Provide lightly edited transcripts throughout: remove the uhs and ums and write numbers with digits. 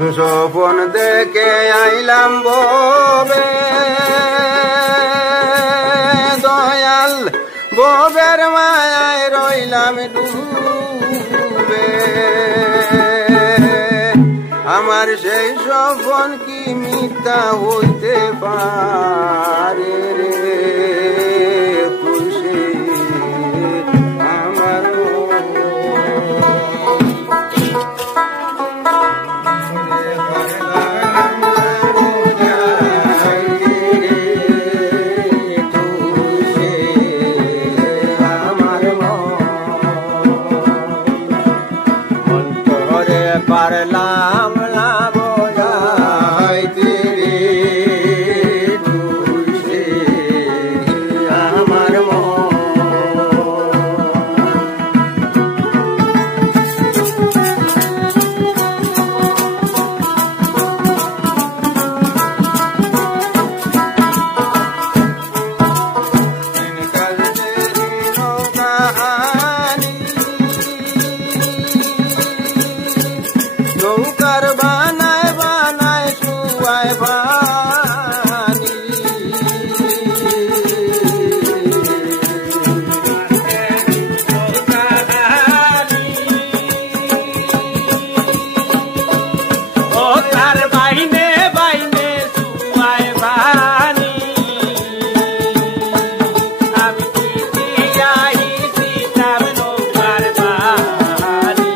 স্বপন দেখে আইলাম ববে দয়াল ববের মায়ায় রইলাম ডুবে আমার সেই স্বপন কি মিথ্যা হইতে পারে রে তুলসী আমার পারলাম না বোঝাইতে রে তুলসী আমার নৌকার বানায় বানায় শুয়ায় পানি ও তার বাইনে বাইনে শুয়ায় পানি আমি যাইছি তার নৌকার বানি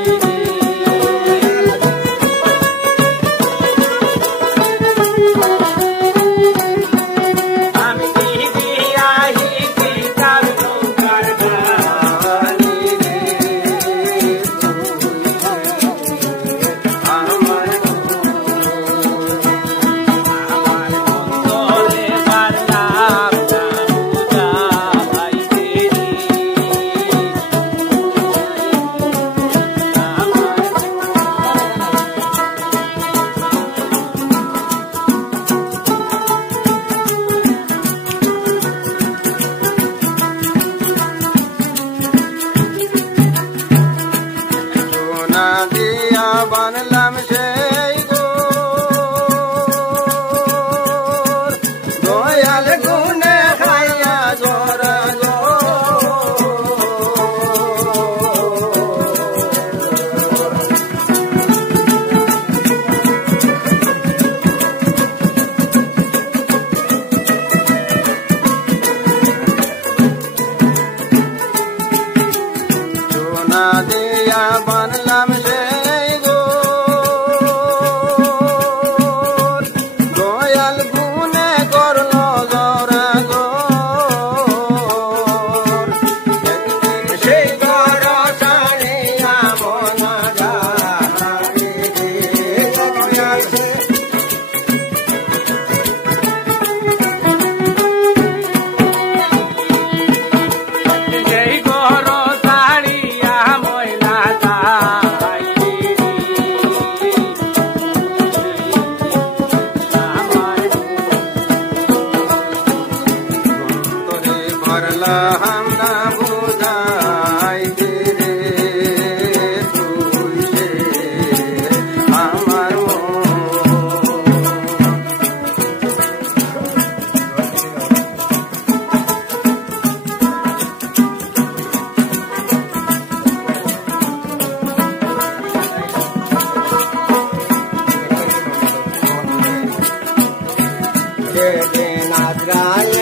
দিয়া বানলাম সেই গোর দয়াল গুনে খাইয়া জোরা সোনা দিয়া বানলাম সেই গোর দয়াল গুনে করলো জোরা গোর একদিন সেই ঘর ছাড়িয়া মনা যায় সেই ঘর ছাড়িয়া ময়না যায় অন্তরে ভরলাম না বুঝাইতে রে তুলসী আমার নাজরায়